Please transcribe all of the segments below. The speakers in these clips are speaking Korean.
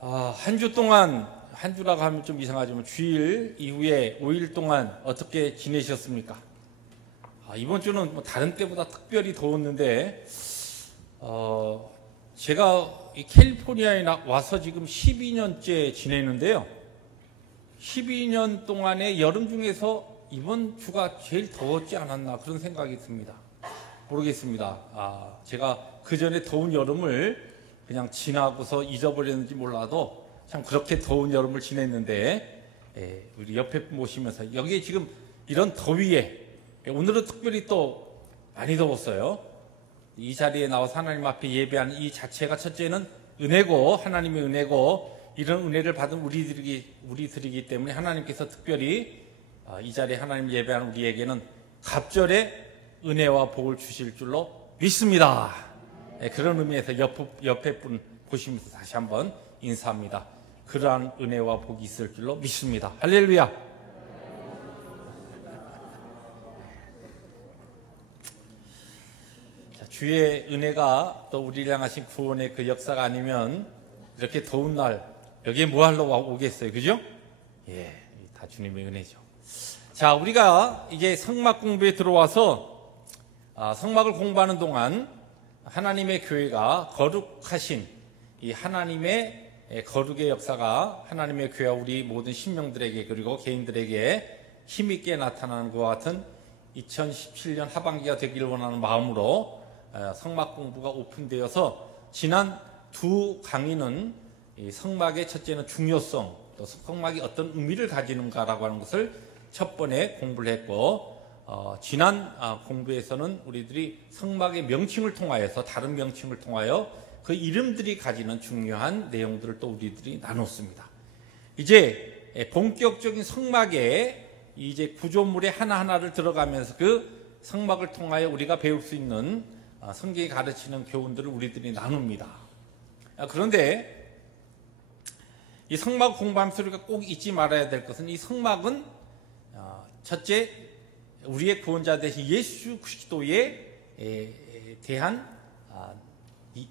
한 주 동안, 한 주라고 하면 좀 이상하지만 주일 이후에 5일 동안 어떻게 지내셨습니까? 이번 주는 뭐 다른 때보다 특별히 더웠는데, 제가 이 캘리포니아에 와서 지금 12년째 지내는데요. 12년 동안의 여름 중에서 이번 주가 제일 더웠지 않았나 그런 생각이 듭니다. 모르겠습니다. 제가 그 전에 더운 여름을 그냥 지나고서 잊어버렸는지 몰라도 참 그렇게 더운 여름을 지냈는데, 우리 옆에 모시면서 여기에 지금 이런 더위에 오늘은 특별히 또 많이 더웠어요. 이 자리에 나와서 하나님 앞에 예배하는 이 자체가 첫째는 은혜고, 하나님의 은혜고, 이런 은혜를 받은 우리들이기 때문에 하나님께서 특별히 이 자리에 하나님 예배하는 우리에게는 갑절의 은혜와 복을 주실 줄로 믿습니다. 그런 의미에서 옆에 분 보시면서 다시 한번 인사합니다. 그러한 은혜와 복이 있을 줄로 믿습니다. 할렐루야. 자, 주의 은혜가 또 우리를 향하신 구원의 그 역사가 아니면 이렇게 더운 날 여기에 뭐하러 오겠어요, 그죠? 다 주님의 은혜죠. 자, 우리가 이제 성막 공부에 들어와서 성막을 공부하는 동안 하나님의 교회가 거룩하신 이 하나님의 거룩의 역사가 하나님의 교회와 우리 모든 신명들에게 그리고 개인들에게 힘있게 나타나는 것과 같은 2017년 하반기가 되기를 원하는 마음으로 성막 공부가 오픈되어서 지난 두 강의는 이 성막의 첫째는 중요성, 또 성막이 어떤 의미를 가지는가라고 하는 것을 첫 번에 공부를 했고, 지난 공부에서는 우리들이 성막의 명칭을 통하여서 다른 명칭을 통하여 그 이름들이 가지는 중요한 내용들을 또 우리들이 나눴습니다. 이제 본격적인 성막의 이제 구조물의 하나하나를 들어가면서 그 성막을 통하여 우리가 배울 수 있는 성경이 가르치는 교훈들을 우리들이 나눕니다. 그런데 이 성막 공부하면서 우리가 꼭 잊지 말아야 될 것은 이 성막은 첫째 우리의 구원자 되신 예수 그리스도에 대한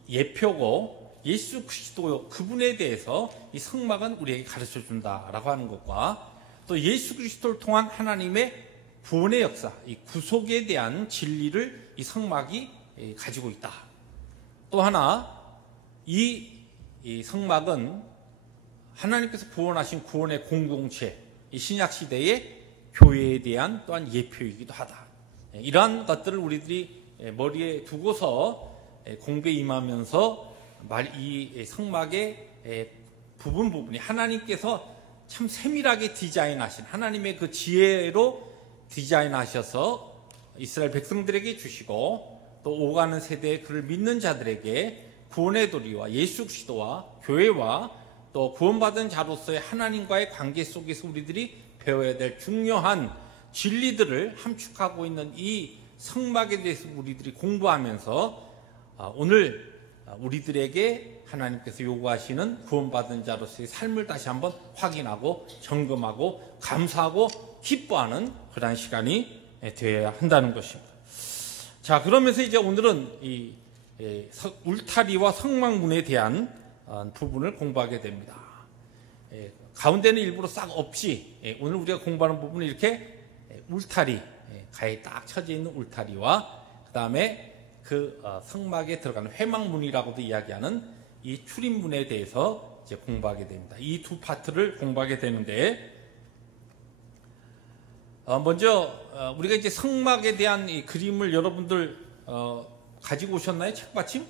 예표고, 예수 그리스도 그분에 대해서 이 성막은 우리에게 가르쳐 준다라고 하는 것과, 또 예수 그리스도를 통한 하나님의 구원의 역사, 이 구속에 대한 진리를 이 성막이 가지고 있다. 또 하나, 이 성막은 하나님께서 구원하신 구원의 공동체, 이 신약 시대의 교회에 대한 또한 예표이기도 하다. 이러한 것들을 우리들이 머리에 두고서 공부에 임하면서 이 성막의 부분이 하나님께서 참 세밀하게 디자인하신 하나님의 그 지혜로 디자인하셔서 이스라엘 백성들에게 주시고, 또 오가는 세대에 그를 믿는 자들에게 구원의 도리와 예수 그리스도와 교회와 또 구원받은 자로서의 하나님과의 관계 속에서 우리들이 배워야 될 중요한 진리들을 함축하고 있는 이 성막에 대해서 우리들이 공부하면서 오늘 우리들에게 하나님께서 요구하시는 구원받은 자로서의 삶을 다시 한번 확인하고 점검하고 감사하고 기뻐하는 그런 시간이 되어야 한다는 것입니다. 자, 그러면서 이제 오늘은 이 울타리와 성막문에 대한 부분을 공부하게 됩니다. 가운데는 일부러 싹 없이 오늘 우리가 공부하는 부분은 이렇게 울타리, 가에 딱 쳐져 있는 울타리와 그 다음에 그 성막에 들어가는 회막문이라고도 이야기하는 이 출입문에 대해서 이제 공부하게 됩니다. 이 두 파트를 공부하게 되는데, 먼저 우리가 이제 성막에 대한 이 그림을 여러분들 가지고 오셨나요? 책받침?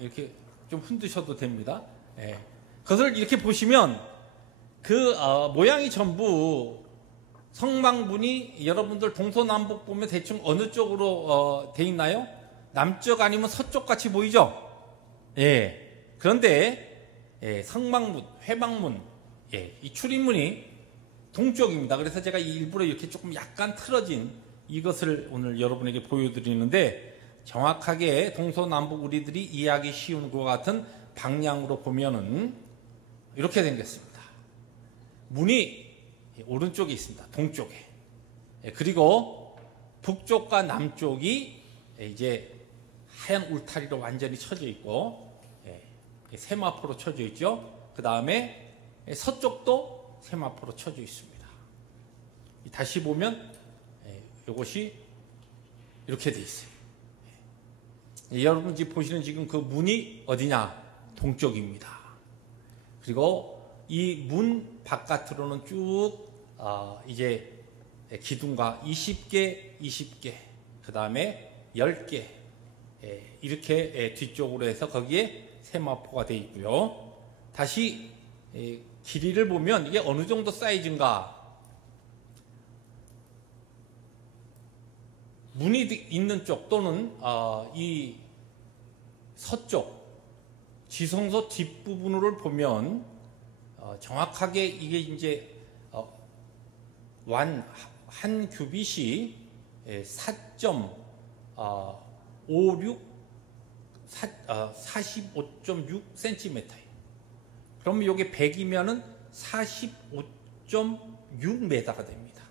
이렇게 좀 흔드셔도 됩니다. 그것을 이렇게 보시면 그 모양이 전부 성막문이 여러분들 동서남북 보면 대충 어느 쪽으로 돼 있나요? 남쪽 아니면 서쪽 같이 보이죠? 그런데 성막문, 회막문, 이 출입문이 동쪽입니다. 그래서 제가 일부러 이렇게 조금 약간 틀어진 이것을 오늘 여러분에게 보여드리는데, 정확하게 동서남북 우리들이 이해하기 쉬운 것 같은 방향으로 보면은 이렇게 생겼습니다. 문이 오른쪽에 있습니다. 동쪽에. 그리고 북쪽과 남쪽이 이제 하얀 울타리로 완전히 쳐져 있고, 세마포로 쳐져 있죠. 그 다음에 서쪽도 세마포로 쳐져 있습니다. 다시 보면 이것이 이렇게 돼 있어요. 여러분 지금 보시는 지금 그 문이 어디냐? 동쪽입니다. 그리고 이 문 바깥으로는 쭉 이제 기둥과 20개, 20개, 그 다음에 10개 이렇게 뒤쪽으로 해서 거기에 세마포가 되어 있고요. 다시 길이를 보면 이게 어느 정도 사이즈인가? 문이 있는 쪽 또는 이 서쪽 지성소 뒷부분을 보면 정확하게 이게 이제 한 규빗이 45.6cm예요. 그러면 이게 100이면은 45.6m가 됩니다.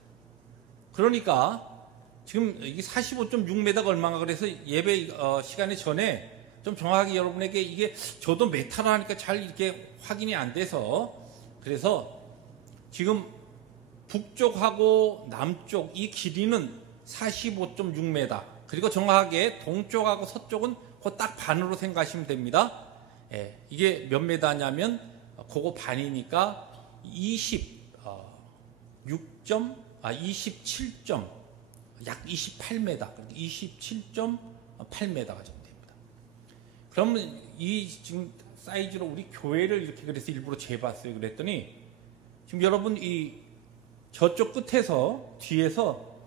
그러니까 지금 이게 45.6m가 얼마인가 그래서 예배 시간에 전에 좀 정확하게 여러분에게 이게 저도 메타를 하니까 잘 이렇게 확인이 안 돼서 그래서 지금 북쪽하고 남쪽 이 길이는 45.6m 그리고 정확하게 동쪽하고 서쪽은 그 딱 반으로 생각하시면 됩니다. 이게 몇 메다냐면 그거 반이니까 27점 약 28m 27.8m가 정도 됩니다. 그러면 이 지금 사이즈로 우리 교회를 이렇게 그래서 일부러 재봤어요. 그랬더니 지금 여러분 이 저쪽 끝에서 뒤에서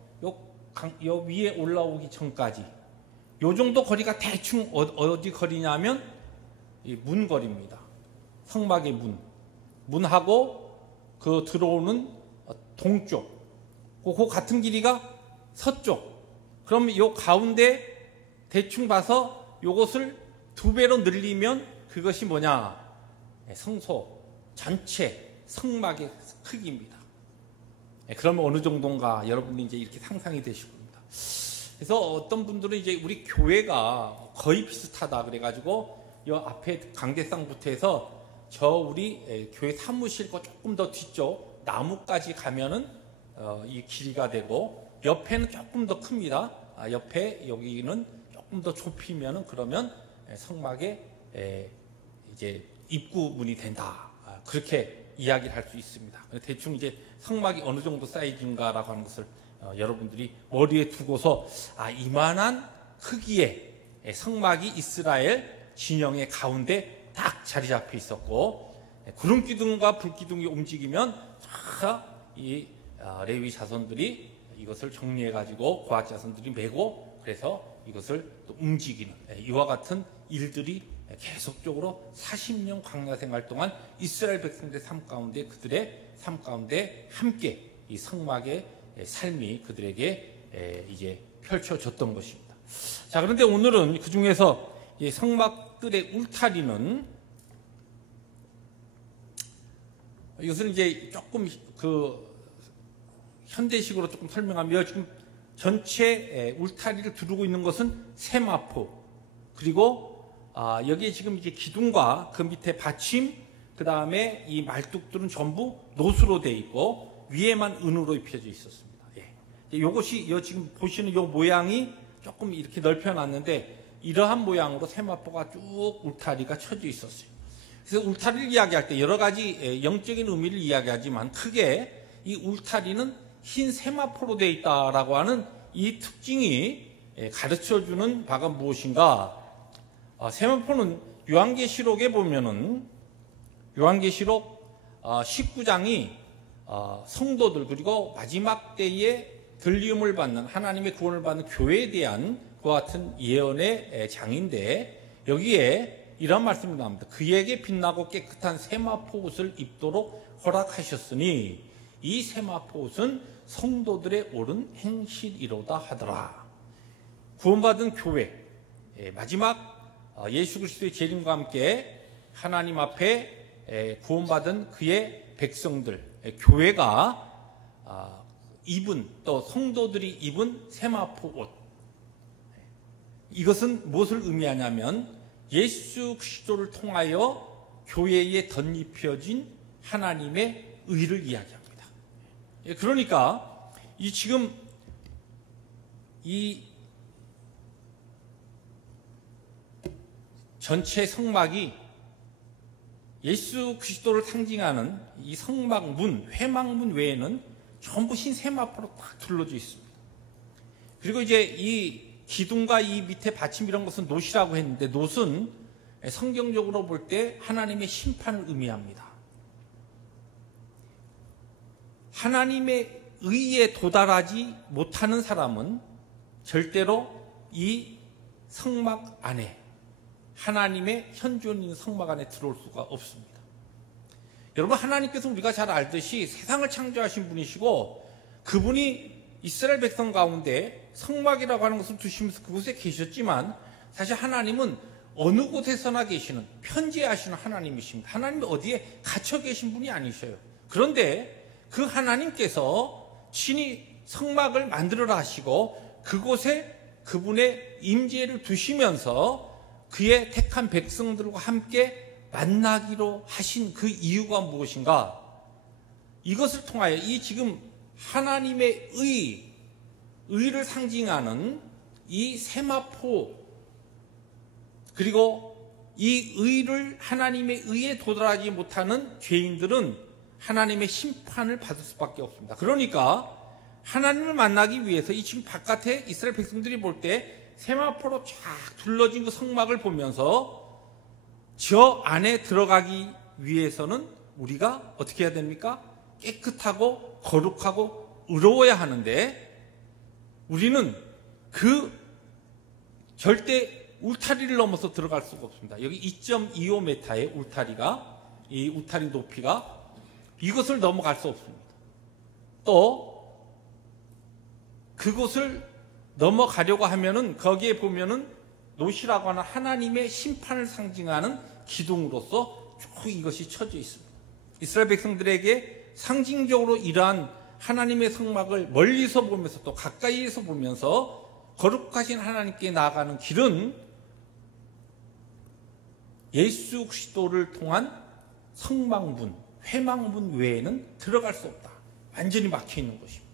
요 위에 올라오기 전까지 요 정도 거리가 대충 어디 거리냐면 이 문거리입니다. 성막의 문하고 그 들어오는 동쪽 그 같은 길이가 서쪽. 그러면 요 가운데 대충 봐서 요것을 2배로 늘리면 그것이 뭐냐? 성소 전체 성막의 크기입니다. 그러면 어느 정도인가 여러분이 이제 이렇게 상상이 되실 겁니다. 그래서 어떤 분들은 이제 우리 교회가 거의 비슷하다 그래가지고 이 앞에 강대상부터 해서 저 우리 교회 사무실 거 조금 더 뒤쪽 나무까지 가면은 이 길이가 되고 옆에는 조금 더 큽니다. 옆에 여기는 조금 더 좁히면은 그러면 성막의 이제 입구 문이 된다. 그렇게 이야기를 할 수 있습니다. 대충 이제 성막이 어느 정도 사이즈인가라고 하는 것을 여러분들이 머리에 두고서 이만한 크기의 성막이 이스라엘 진영의 가운데 딱 자리 잡혀 있었고 구름 기둥과 불 기둥이 움직이면 이 레위 자손들이 이것을 정리해 가지고 고앗 자손들이 메고 그래서 이것을 또 움직이는 이와 같은 일들이 계속적으로 40년 광야 생활 동안 이스라엘 백성들의 삶 가운데 그들의 삶 가운데 함께 이 성막의 삶이 그들에게 이제 펼쳐졌던 것입니다. 자, 그런데 오늘은 그 중에서 이 성막들의 울타리는 이것은 이제 조금 그 현대식으로 조금 설명하면 지금 전체 울타리를 두르고 있는 것은 세마포 그리고 여기에 지금 이제 기둥과 그 밑에 받침 그 다음에 이 말뚝들은 전부 노수로 되어 있고 위에만 은으로 입혀져 있었습니다. 이것이 지금 보시는 이 모양이 조금 이렇게 넓혀놨는데 이러한 모양으로 세마포가 쭉 울타리가 쳐져 있었어요. 그래서 울타리를 이야기할 때 여러 가지 영적인 의미를 이야기하지만 크게 이 울타리는 흰 세마포로 되어 있다라고 하는 이 특징이 가르쳐주는 바가 무엇인가? 세마포는 요한계시록에 보면은 요한계시록 19장이 성도들 그리고 마지막 때에 들림을 받는 하나님의 구원을 받는 교회에 대한 그와 같은 예언의 장인데 여기에 이런 말씀이 나옵니다. 그에게 빛나고 깨끗한 세마포 옷을 입도록 허락하셨으니 이 세마포 옷은 성도들의 옳은 행실이로다 하더라. 구원받은 교회 마지막 예수 그리스도의 재림과 함께 하나님 앞에 구원받은 그의 백성들 교회가 입은 또 성도들이 입은 세마포 옷 이것은 무엇을 의미하냐면 예수 그리스도를 통하여 교회에 덧입혀진 하나님의 의를 이야기합니다. 그러니까 이 지금 이 전체 성막이 예수 그리스도를 상징하는 이 성막문, 회막문 외에는 전부 흰 세마포로 딱 둘러져 있습니다. 그리고 이제 이 기둥과 이 밑에 받침 이런 것은 놋이라고 했는데, 놋은 성경적으로 볼 때 하나님의 심판을 의미합니다. 하나님의 의에 도달하지 못하는 사람은 절대로 이 성막 안에, 하나님의 현존 있는 성막 안에 들어올 수가 없습니다. 여러분, 하나님께서 우리가 잘 알듯이 세상을 창조하신 분이시고, 그분이 이스라엘 백성 가운데 성막이라고 하는 것을 두시면서 그곳에 계셨지만, 사실 하나님은 어느 곳에서나 계시는, 편재하시는 하나님이십니다. 하나님이 어디에 갇혀 계신 분이 아니셔요. 그런데 그 하나님께서 친히 성막을 만들어라 하시고 그곳에 그분의 임재를 두시면서 그의 택한 백성들과 함께 만나기로 하신 그 이유가 무엇인가? 이것을 통하여 이 지금 하나님의 의를 상징하는 이 세마포, 그리고 이 의를, 하나님의 의에 도달하지 못하는 죄인들은 하나님의 심판을 받을 수밖에 없습니다. 그러니까 하나님을 만나기 위해서 이 지금 바깥에 이스라엘 백성들이 볼 때 세마포로 쫙 둘러진 그 성막을 보면서 저 안에 들어가기 위해서는 우리가 어떻게 해야 됩니까? 깨끗하고 거룩하고 의로워야 하는데, 우리는 그 절대 울타리를 넘어서 들어갈 수가 없습니다. 여기 2.25m의 울타리가, 이 울타리 높이가, 이것을 넘어갈 수 없습니다. 또 그곳을 넘어가려고 하면은 거기에 보면은 놋이라고 하는 하나님의 심판을 상징하는 기둥으로서 쭉 이것이 쳐져 있습니다. 이스라엘 백성들에게 상징적으로 이러한 하나님의 성막을 멀리서 보면서 또 가까이에서 보면서 거룩하신 하나님께 나아가는 길은 예수 그리스도를 통한 성막문, 회막문 외에는 들어갈 수 없다. 완전히 막혀 있는 것입니다.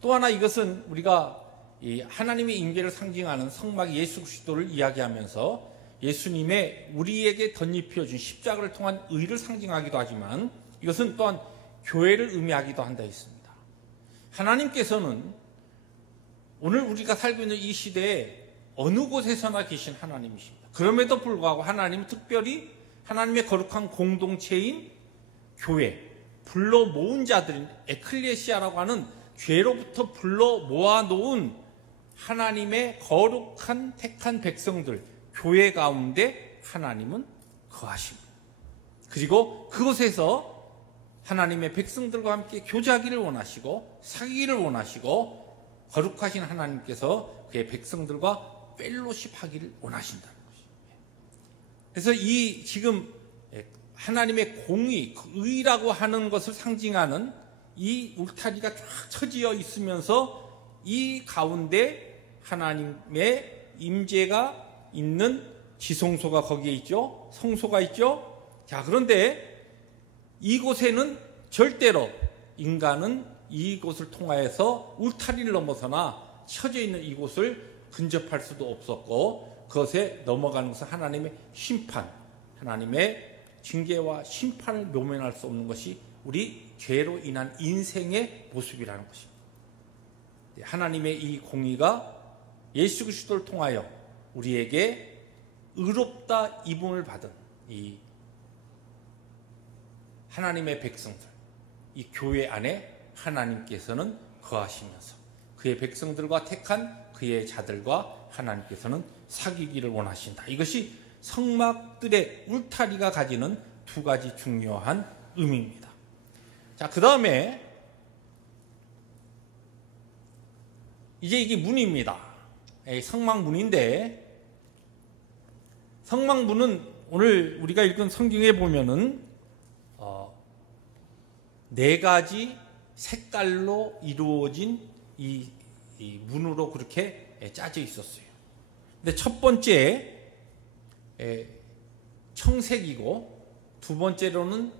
또 하나, 이것은 우리가 이 하나님의 임재를 상징하는 성막 예수 그리스도를 이야기하면서 예수님의 우리에게 덧입혀준 십자가를 통한 의를 상징하기도 하지만, 이것은 또한 교회를 의미하기도 한다 했습니다. 하나님께서는 오늘 우리가 살고 있는 이 시대에 어느 곳에서나 계신 하나님이십니다. 그럼에도 불구하고 하나님은 특별히 하나님의 거룩한 공동체인 교회, 불러 모은 자들, 에클레시아라고 하는 죄로부터 불러 모아놓은 하나님의 거룩한 택한 백성들, 교회 가운데 하나님은 거하십니다. 그리고 그곳에서 하나님의 백성들과 함께 교제하기를 원하시고 사귀기를 원하시고, 거룩하신 하나님께서 그의 백성들과 펠로십하기를 원하신다는 것입니다. 그래서 이 지금 하나님의 공의, 의라고 하는 것을 상징하는 이 울타리가 쫙 쳐지어 있으면서 이 가운데 하나님의 임재가 있는 지성소가 거기에 있죠. 성소가 있죠. 자, 그런데 이곳에는 절대로 인간은 이곳을 통하여서 울타리를 넘어서나 쳐져 있는 이곳을 근접할 수도 없었고, 그것에 넘어가는 것은 하나님의 심판, 하나님의 징계와 심판을 모면할 수 없는 것이 우리 죄로 인한 인생의 모습이라는 것입니다. 하나님의 이 공의가 예수 그리스도를 통하여 우리에게 의롭다 이름을 받은 이 하나님의 백성들, 이 교회 안에 하나님께서는 거하시면서 그의 백성들과 택한 그의 자들과 하나님께서는 사귀기를 원하신다. 이것이 성막들의 울타리가 가지는 두 가지 중요한 의미입니다. 자, 그 다음에 이제 이게 문입니다. 성막문인데, 성막문은 오늘 우리가 읽은 성경에 보면은 네 가지 색깔로 이루어진 이 문으로 그렇게 짜져 있었어요. 근데 첫 번째 청색이고, 두 번째로는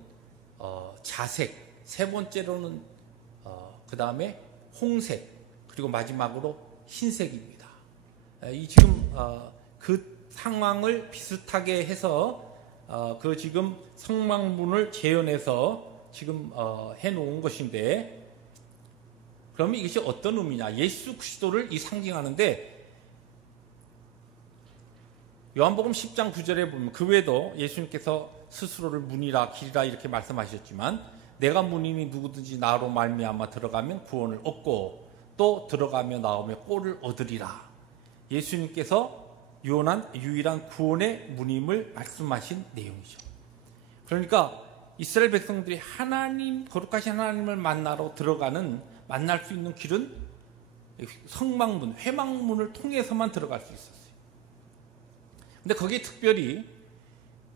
자색, 세 번째로는 그 다음에 홍색, 그리고 마지막으로 흰색입니다. 이 지금 그 상황을 비슷하게 해서 그 지금 성막문을 재현해서 지금 해놓은 것인데, 그러면 이것이 어떤 의미냐? 예수 그리스도를 이 상징하는데, 요한복음 10장 9절에 보면 그 외에도 예수님께서 스스로를 문이라 길이라 이렇게 말씀하셨지만, 내가 문이니 누구든지 나로 말미암아 들어가면 구원을 얻고 또 들어가며 나오며 꼴을 얻으리라. 예수님께서 요한한 유일한 구원의 문임을 말씀하신 내용이죠. 그러니까 이스라엘 백성들이 하나님, 거룩하신 하나님을 만날 수 있는 길은 성막문, 회막문을 통해서만 들어갈 수 있었어요. 근데 거기에 특별히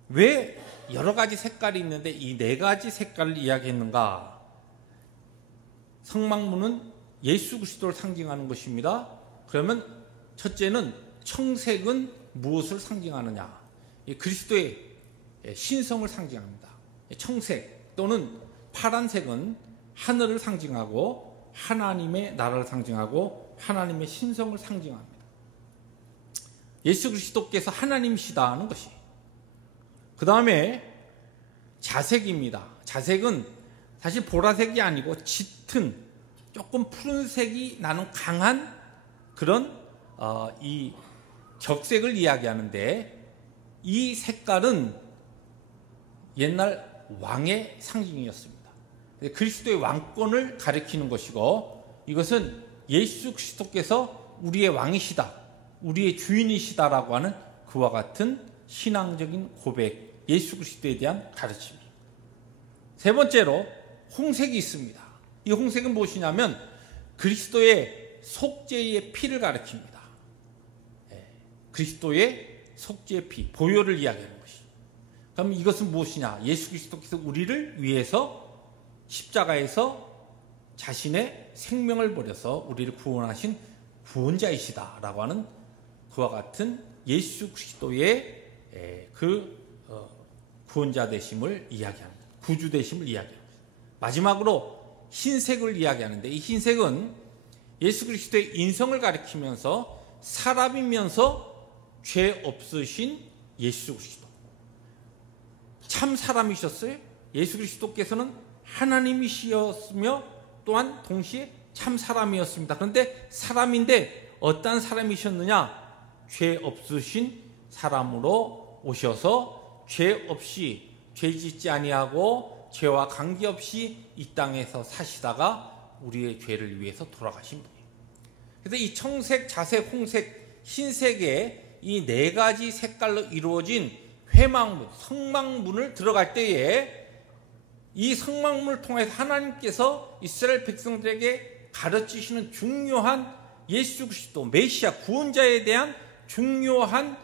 왜 여러 가지 색깔이 있는데 이 네 가지 색깔을 이야기했는가? 성막문은 예수 그리스도를 상징하는 것입니다. 그러면 첫째는 청색은 무엇을 상징하느냐? 그리스도의 신성을 상징합니다. 청색 또는 파란색은 하늘을 상징하고 하나님의 나라를 상징하고 하나님의 신성을 상징합니다. 예수 그리스도께서 하나님이시다는 것이. 그 다음에 자색입니다. 자색은 사실 보라색이 아니고 짙은 조금 푸른색이 나는 강한 그런 이 적색을 이야기하는데, 이 색깔은 옛날 왕의 상징이었습니다. 그리스도의 왕권을 가리키는 것이고, 이것은 예수 그리스도께서 우리의 왕이시다, 우리의 주인이시다라고 하는 그와 같은 신앙적인 고백, 예수 그리스도에 대한 가르침입니다. 세 번째로 홍색이 있습니다. 이 홍색은 무엇이냐면 그리스도의 속죄의 피를 가리킵니다. 그리스도의 속죄의 피, 보혈을 이야기하는 것이죠. 그럼 이것은 무엇이냐? 예수 그리스도께서 우리를 위해서 십자가에서 자신의 생명을 버려서 우리를 구원하신 구원자이시다라고 하는 그와 같은 예수 그리스도의 그 구원자 되심을 이야기합니다. 구주 되심을 이야기합니다. 마지막으로 흰색을 이야기하는데, 이 흰색은 예수 그리스도의 인성을 가리키면서 사람이면서 죄 없으신 예수 그리스도, 참 사람이셨어요. 예수 그리스도께서는 하나님이시었으며 또한 동시에 참 사람이었습니다. 그런데 사람인데 어떤 사람이셨느냐? 죄 없으신 사람으로 오셔서 죄 없이, 죄 짓지 아니하고 죄와 관계없이 이 땅에서 사시다가 우리의 죄를 위해서 돌아가신 분이에요. 그래서 이 청색, 자색, 홍색, 흰색의 이 네 가지 색깔로 이루어진 회막문, 성막문을 들어갈 때에 이 성막문을 통해서 하나님께서 이스라엘 백성들에게 가르치시는 중요한 예수 그리스도, 메시아, 구원자에 대한 중요한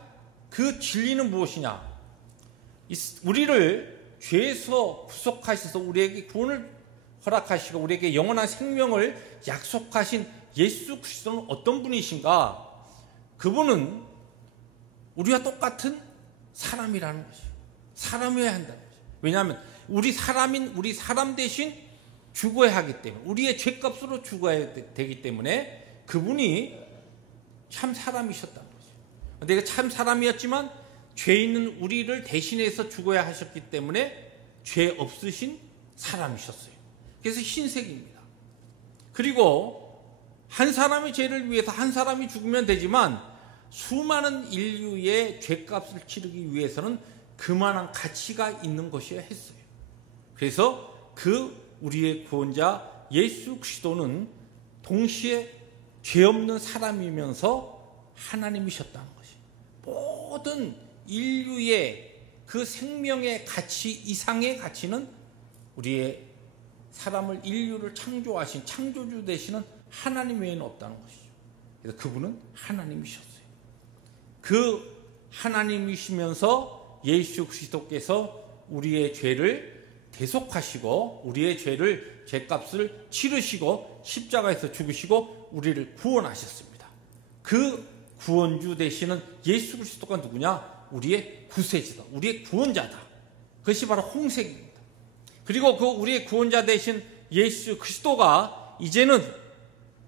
그 진리는 무엇이냐? 우리를 죄에서 구속하셔서 우리에게 구원을 허락하시고 우리에게 영원한 생명을 약속하신 예수 그리스도는 어떤 분이신가? 그분은 우리와 똑같은 사람이라는 것이에요. 사람이어야 한다는 것이에요. 왜냐하면 우리 사람 대신 죽어야 하기 때문에, 우리의 죄값으로 죽어야 되기 때문에 그분이 참 사람이셨다는 것이에요. 내가 참 사람이었지만 죄 있는 우리를 대신해서 죽어야 하셨기 때문에 죄 없으신 사람이셨어요. 그래서 흰색입니다. 그리고 한 사람의 죄를 위해서 한 사람이 죽으면 되지만 수많은 인류의 죄값을 치르기 위해서는 그만한 가치가 있는 것이어야 했어요. 그래서 우리의 구원자 예수 그리스도는 동시에 죄 없는 사람이면서 하나님이셨다는 것이에요. 모든 인류의 그 생명의 가치 이상의 가치는 우리의 사람을, 인류를 창조하신 창조주 되시는 하나님 외에는 없다는 것이죠. 그래서 그분은 하나님이셨어요. 그 하나님이시면서 예수 그리스도께서 우리의 죄를 대속하시고 우리의 죄값을 치르시고 십자가에서 죽으시고 우리를 구원하셨습니다. 그 구원주 되시는 예수 그리스도가 누구냐? 우리의 구세주다, 우리의 구원자다. 그것이 바로 홍색입니다. 그리고 그 우리의 구원자 되신 예수 그리스도가 이제는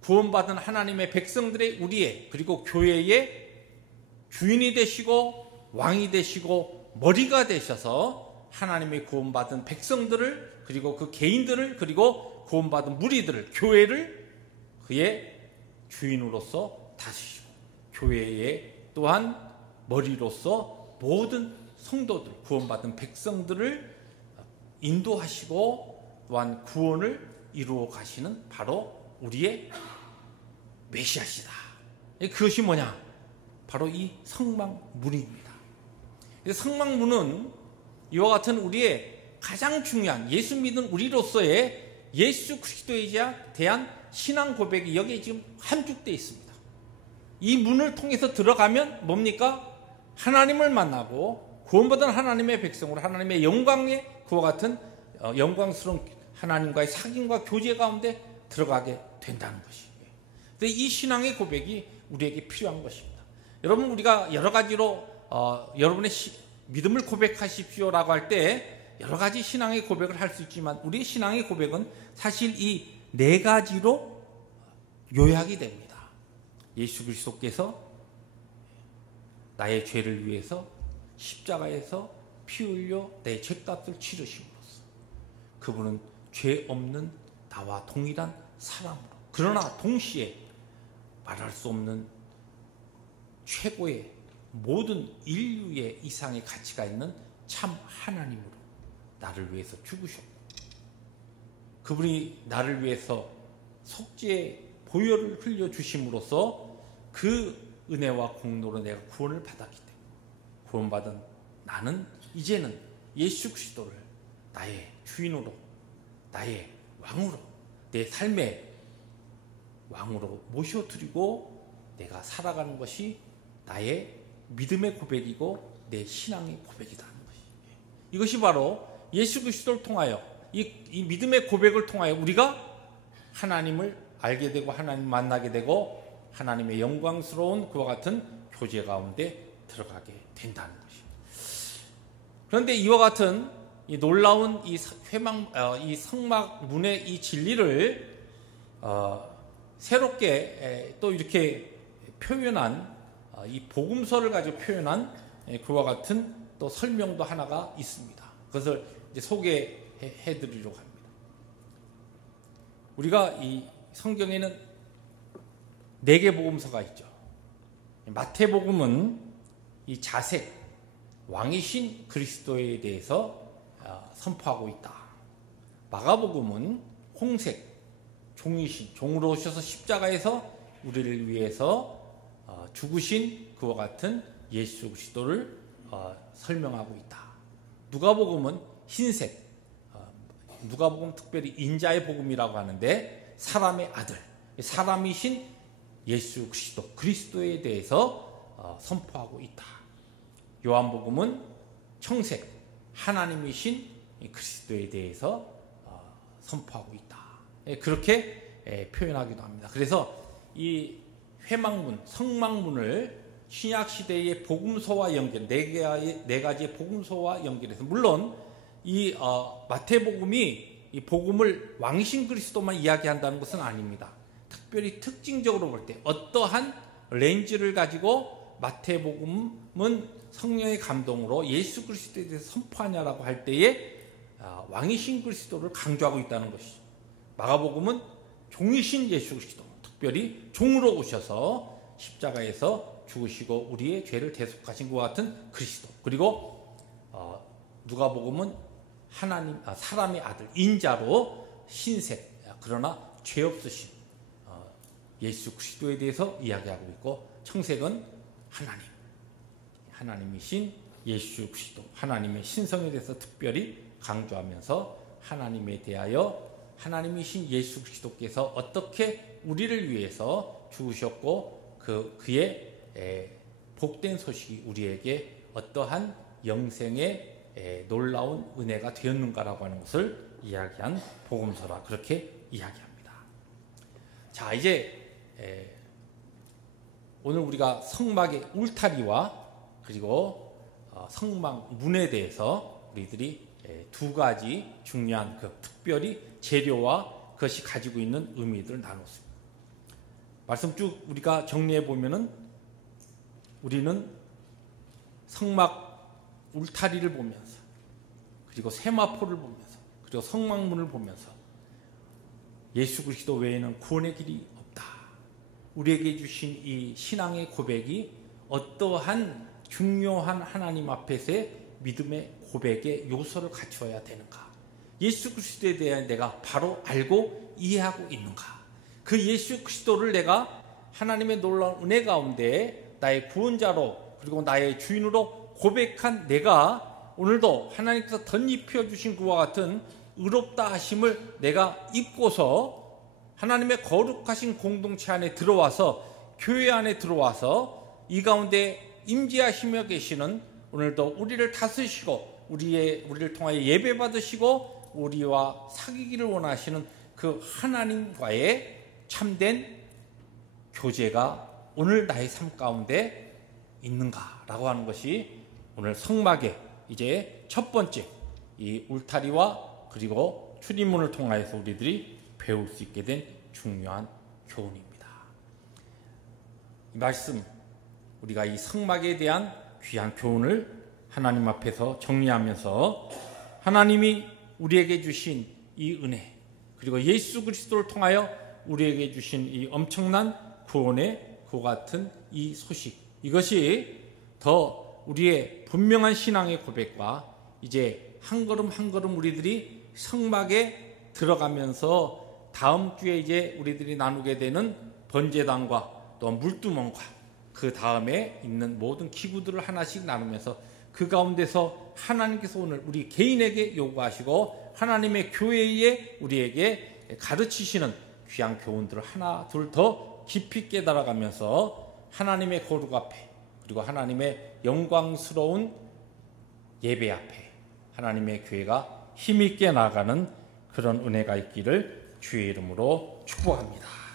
구원받은 하나님의 백성들의 우리의 그리고 교회의 주인이 되시고 왕이 되시고 머리가 되셔서 하나님의 구원받은 백성들을 그리고 그 개인들을 그리고 구원받은 무리들을 교회를 그의 주인으로서 다스리시고 교회의 또한 머리로서 모든 성도들 구원받은 백성들을 인도하시고 또한 구원을 이루어 가시는 바로 우리의 메시아시다. 그것이 뭐냐? 바로 이 성막문입니다. 성막문은 이와 같은 우리의 가장 중요한 예수 믿는 우리로서의 예수 그리스도에 대한 신앙 고백이 여기에 지금 함축되어 있습니다. 이 문을 통해서 들어가면 뭡니까? 하나님을 만나고 구원받은 하나님의 백성으로 하나님의 영광의 그와 같은 영광스러운 하나님과의 사귐과 교제 가운데 들어가게 된다는 것이에요. 이 신앙의 고백이 우리에게 필요한 것입니다. 여러분 우리가 여러 가지로 여러분의 믿음을 고백하십시오라고 할 때 여러 가지 신앙의 고백을 할 수 있지만 우리의 신앙의 고백은 사실 이 네 가지로 요약이 됩니다. 예수 그리스도께서 나의 죄를 위해서 십자가에서 피 흘려 내 죄값을 치르심으로써 그분은 죄 없는 나와 동일한 사람으로 그러나 동시에 말할 수 없는 최고의 모든 인류의 이상의 가치가 있는 참 하나님으로 나를 위해서 죽으셨고 그분이 나를 위해서 속죄의 보혈을 흘려주심으로써 그 은혜와 공로로 내가 구원을 받았기 때문에 구원받은 나는 이제는 예수 그리스도를 나의 주인으로 나의 왕으로 내 삶의 왕으로 모셔드리고 내가 살아가는 것이 나의 믿음의 고백이고 내 신앙의 고백이라는 것이에요. 이것이 바로 예수 그리스도를 통하여 이 믿음의 고백을 통하여 우리가 하나님을 알게 되고 하나님 만나게 되고 하나님의 영광스러운 그와 같은 교제 가운데 들어가게 된다는 것입니다. 그런데 이와 같은 이 놀라운 이 성막문의 이 진리를 새롭게 또 이렇게 표현한 이 복음서를 가지고 표현한 그와 같은 또 설명도 하나가 있습니다. 그것을 이제 소개해 드리려고 합니다. 우리가 이 성경에는 4개 복음서가 있죠. 마태복음은 이 자색, 왕이신 그리스도에 대해서 선포하고 있다. 마가복음은 홍색, 종이신, 종으로 오셔서 십자가에서 우리를 위해서 죽으신 그와 같은 예수 그리스도를 설명하고 있다. 누가복음은 흰색, 누가복음 특별히 인자의 복음이라고 하는데 사람의 아들, 사람이신 예수 그리스도, 그리스도에 대해서 선포하고 있다. 요한복음은 청색, 하나님이신 그리스도에 대해서 선포하고 있다. 그렇게 표현하기도 합니다. 그래서 이 회막문, 성막문을 신약시대의 복음서와 연결, 네 가지의 복음서와 연결해서 물론 이 마태복음이 이 복음을 왕이신 그리스도만 이야기한다는 것은 아닙니다. 특별히 특징적으로 볼 때 어떠한 렌즈를 가지고 마태복음은 성령의 감동으로 예수 그리스도에 대해서 선포하냐라고 할 때에 왕이신 그리스도를 강조하고 있다는 것이죠. 마가복음은 종이신 예수 그리스도, 특별히 종으로 오셔서 십자가에서 죽으시고 우리의 죄를 대속하신 것 같은 그리스도. 그리고 누가복음은 사람의 아들, 인자로 흰색, 그러나 죄 없으신 예수 그리스도에 대해서 이야기하고 있고, 청색은 하나님이신 예수 그리스도, 하나님의 신성에 대해서 특별히 강조하면서 하나님에 대하여 하나님이신 예수 그리스도께서 어떻게 우리를 위해서 죽으셨고 그의 복된 소식이 우리에게 어떠한 영생의 놀라운 은혜가 되었는가라고 하는 것을 이야기한 복음서라 그렇게 이야기합니다. 자, 이제 오늘 우리가 성막의 울타리와 그리고 성막 문에 대해서 우리들이 두 가지 중요한 특별히 재료와 그것이 가지고 있는 의미들을 나눴습니다. 말씀 쭉 우리가 정리해 보면은 우리는 성막 울타리를 보면서 그리고 세마포를 보면서 그리고 성막문을 보면서 예수 그리스도 외에는 구원의 길이 없다. 우리에게 주신 이 신앙의 고백이 어떠한 중요한 하나님 앞에서의 믿음의 고백의 요소를 갖추어야 되는가? 예수 그리스도에 대해 내가 바로 알고 이해하고 있는가? 그 예수 그리스도를 내가 하나님의 놀라운 은혜 가운데 나의 구원자로 그리고 나의 주인으로 고백한 내가 오늘도 하나님께서 덧입혀 주신 그와 같은 의롭다 하심을 내가 입고서 하나님의 거룩하신 공동체 안에 들어와서 교회 안에 들어와서 이 가운데 임재하시며 계시는 오늘도 우리를 다스리시고 우리를 통하여 예배 받으시고 우리와 사귀기를 원하시는 그 하나님과의 참된 교제가 오늘 나의 삶 가운데 있는가라고 하는 것이 오늘 성막의 이제 첫 번째 이 울타리와 그리고 출입문을 통하여서 우리들이 배울 수 있게 된 중요한 교훈입니다. 이 말씀 우리가 이 성막에 대한 귀한 교훈을 하나님 앞에서 정리하면서 하나님이 우리에게 주신 이 은혜 그리고 예수 그리스도를 통하여 우리에게 주신 이 엄청난 구원의 그와 같은 이 소식 이것이 더 우리의 분명한 신앙의 고백과 이제 한 걸음 한 걸음 우리들이 성막에 들어가면서 다음 주에 이제 우리들이 나누게 되는 번제단과 또 물두멍과 그 다음에 있는 모든 기구들을 하나씩 나누면서 그 가운데서 하나님께서 오늘 우리 개인에게 요구하시고 하나님의 교회에 우리에게 가르치시는 귀한 교훈들을 하나 둘 더 깊이 깨달아가면서 하나님의 거룩 앞에 그리고 하나님의 영광스러운 예배 앞에 하나님의 교회가 힘있게 나아가는 그런 은혜가 있기를 주의 이름으로 축복합니다.